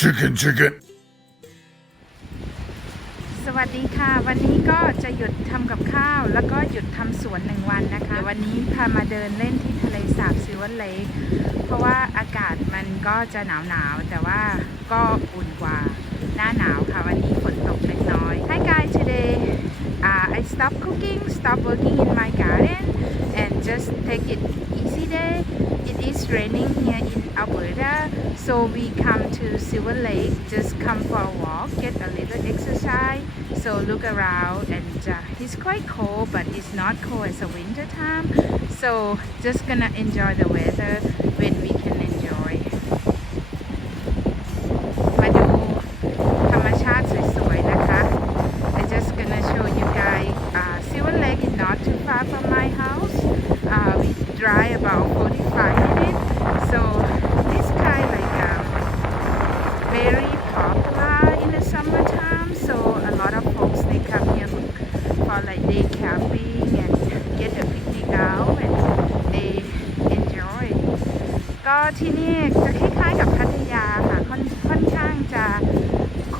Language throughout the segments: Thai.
Chicken, chicken. สวัสดีค่ะ วันนี้ก็จะหยุดทำกับข้าว แล้วก็หยุดทำสวนหนึ่งวันนะคะ วันนี้พามาเดินเล่นที่ทะเลสาบซิวเลกเพราะว่าอากาศมันก็จะหนาวหนาวแต่ว่าก็อุ่นกว่าหน้าหนาวค่ะ วันนี้ฝนตกเล็กน้อย Hi guys today uh, I stop cooking stop working in my garden and just take it easy day it is raining here in So we come to Silver Lake just come for a walk get a little exercise. So look around and uh, it's quite cold but it's not cold. As a winter time. So just gonna enjoy the weather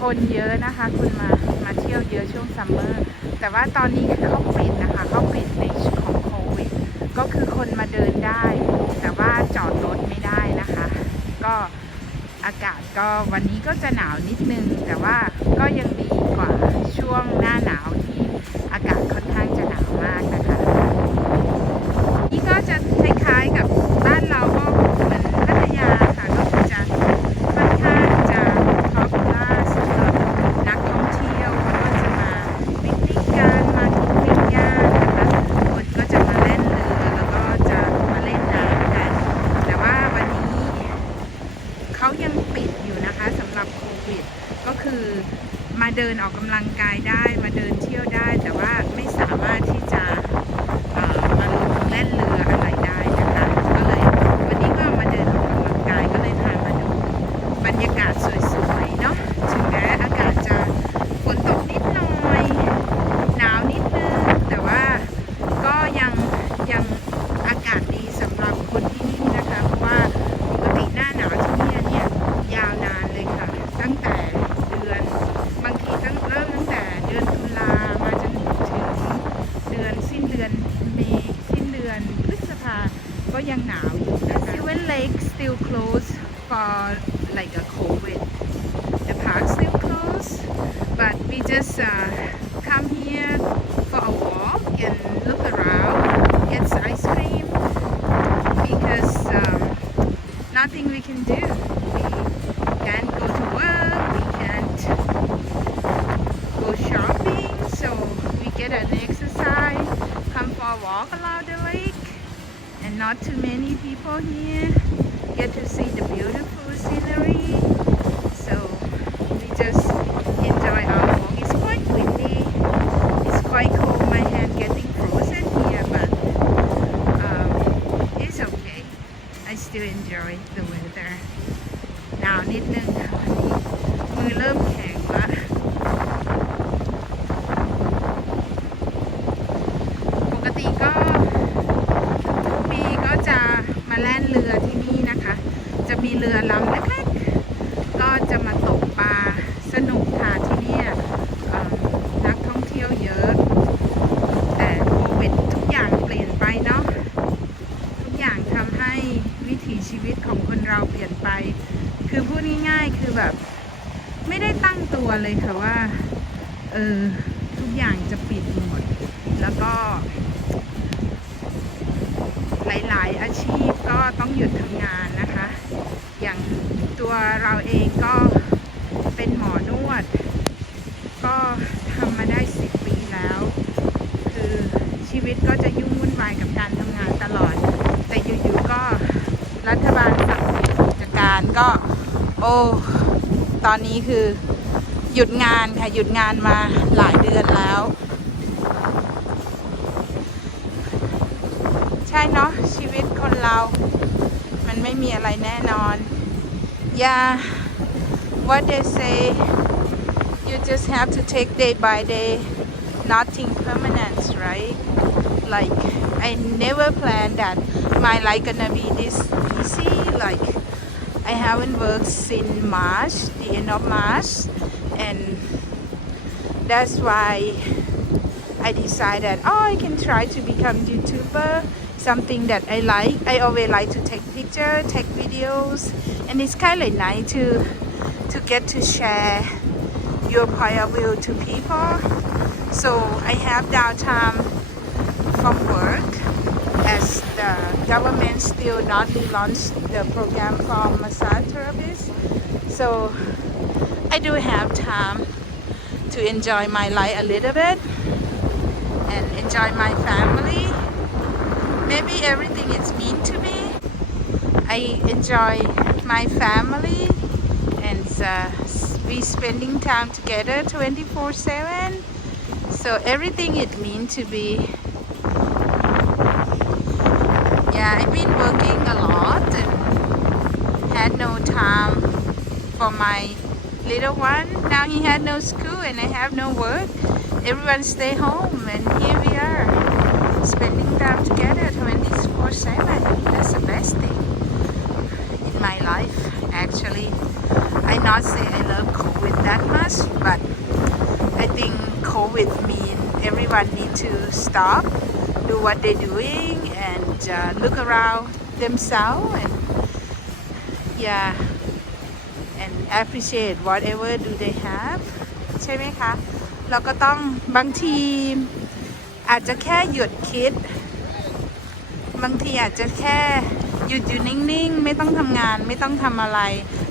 คนเยอะนะคะคุณมามาเที่ยวเยอะช่วงซัมเมอร์แต่ว่าตอนนี้คือเขาปิดนะคะเขาปิดในของโควิดก็คือคนมาเดินได้ แต่ว่าจอดรถไม่ได้นะคะ ก็อากาศก็วันนี้ก็จะหนาวนิดนึง แต่ว่าก็ยังดีกว่าช่วงหน้าหนาวที่อากาศค่อนข้างจะหนาวมากนะคะ นี่ก็จะคล้ายๆกับบ้านเราก็เหมือนพัทยาค่ะก็คือจะค่อนข้างจะท็อปล่าสำหรับนักท่องเที่ยวก็จะมาปิกนิกกันมากินปิ้งย่างนะคะคนก็จะมาเล่นเรือแล้วก็จะมาเล่นน้ำกัน แต่ว่าวันนี้เขายังปิดอยู่นะคะสำหรับโควิด ก็คือมาเดินออกกำลังกายได้มาเดินเที่ยวได้ แต่ว่าไม่สามารถที่จะ เอ่อมาลงเล่นเรืออะไรได้นะคะ ก็เลยวันนี้ก็มาเดินออกกำลังกายก็เลยพามาดูบรรยากาศสวยๆเนาะถึงแม้อากาศจะฝนตกนิดหน่อยหนาวนิดนึงแต่ว่าก็ยังยังอากาศดีสำหรับคนที่นี่นะคะ เพราะว่าปกติหน้าหนาวที่เนี่ยเนี่ยยาวนานเลยค่ะ ตั้งแต่เดือนบางทีตั้งเริ่มตั้งแต่เดือนตุลามาจนถึง เดือนสิ้นเดือน เมษสิ้นเดือนพฤษภาก็ยังหนาวอยู่นะคะ Seven Lake still closed for like a COVID the park still closed but we just uh, people here get to see the beautiful scenery. So we just enjoy our walk. It's quite windy, it's quite cold. My hand getting frozen here, but um, it's okay. I still enjoy the weather. หนาวนิดนึงค่ะวันนี้มือเริ่มแข็งละ จะมาตกปลาสนุกค่ะที่นี่นักท่องเที่ยวเยอะ แต่โควิดทุกอย่างเปลี่ยนไปเนาะทุกอย่างทำให้วิถีชีวิตของคนเราเปลี่ยนไป คือพูดง่ายๆคือแบบ ไม่ได้ตั้งตัวเลยค่ะว่าเออทุกอย่างจะปิดหมด แล้วก็ หลายๆอาชีพก็ต้องหยุดทำงานนะคะ อย่าง ตัวเราเองก็เป็นหมอนวด ก็ทำมาได้10ปีแล้ว คือชีวิตก็จะยุ่งวุ่นวายกับการทำงานตลอด แต่อยู่ๆก็รัฐบาลสั่งปิดกิจการก็โอ้ตอนนี้คือหยุดงานค่ะหยุดงานมาหลายเดือนแล้ว ใช่เนาะชีวิตคนเรา มันไม่มีอะไรแน่นอน Yeah. What they say you just have to take day by day. Nothing permanent right? Like I never planned that my life gonna be this easy like I haven't worked since March, the end of March, and that's why I decided, oh, I can try to become YouTuber, something that I like. I always like to take picture, take videos, and it's kind of nice to to get to share your point of view to people. So I have downtime from work as the government still not relaunched the program for massage therapists. So I do have time to enjoy my life a little bit and enjoy my family. Maybe everything is mean to me. I enjoy my family and uh, we spending time together 24 7 so everything it mean to be yeah I've been working a lot and had no time for my little one now he had no school and I have no work everyone stay home and here we are spending time together 24 7 that's the best thing in my life actually I not say I love COVID that much but I think COVID mean everyone need to stop do what they're doing and uh, look around themselves and yeah and appreciate whatever do they have ใช่ไหมคะ เราก็ต้องบางทีอาจจะแค่หยุดคิด บางทีอาจจะแค่หยุดอยู่นิ่งๆ ไม่ต้องทำงานไม่ต้องทำอะไร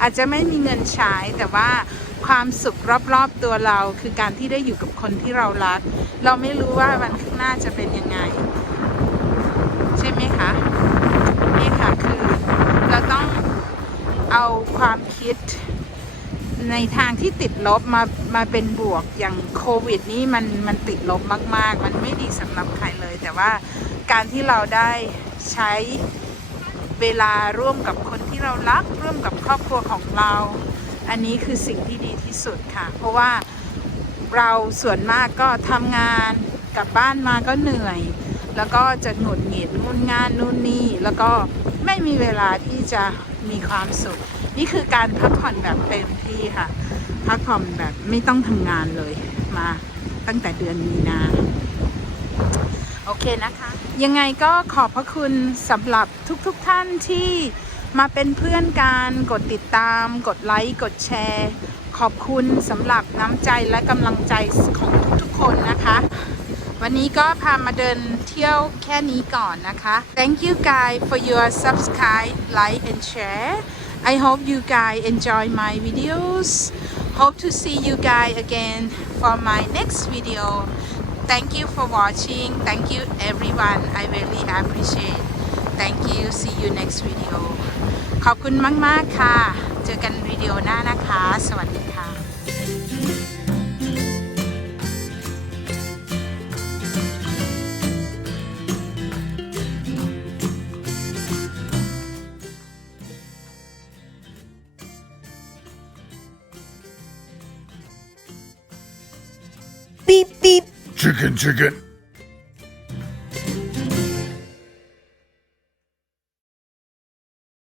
อาจจะไม่มีเงินใช้แต่ว่าความสุขรอบๆตัวเราคือการที่ได้อยู่กับคนที่เรารัก เราไม่รู้ว่าวันข้างหน้าจะเป็นยังไง ใช่ไหมคะนี่ค่ะคือเราต้องเอาความคิด ในทางที่ติดลบมามาเป็นบวกอย่างโควิด นี่มันมันติดลบมาก ๆ มันไม่ดีสำหรับใครเลย แต่ว่าการที่เราได้ใช้เวลาร่วมกับคนที่เรารัก ร่วมกับครอบครัวของเรา อันนี้คือสิ่งที่ดีที่สุดค่ะ เพราะว่าเราส่วนมากก็ทำงานกลับบ้านมาก็เหนื่อย แล้วก็จะหงุดหงิดนู่นงานนู่นนี่แล้วก็ไม่มีเวลาที่จะ มีความสุข นี่คือการพักผ่อนแบบเต็มที่ค่ะ พักผ่อนแบบไม่ต้องทำงานเลยมาตั้งแต่เดือนมีนาโอเคนะคะ ยังไงก็ขอบพระคุณสำหรับทุกๆทท่านที่มาเป็นเพื่อนกันกดติดตาม กดไลค์กดแชร์ ขอบคุณสำหรับน้ำใจและกำลังใจของทุกๆคนนะคะ วันนี้ก็พามาเดินเที่ยวแค่นี้ก่อนนะคะ Thank you guys for your subscribe like and share I hope you guys enjoy my videos hope to see you guys again for my next video thank you for watching thank you everyone I really appreciate thank you see you next video ขอบคุณมาก ๆ ค่ะ เจอกันวิดีโอหน้านะคะ สวัสดีค่ะ Chicken, chicken.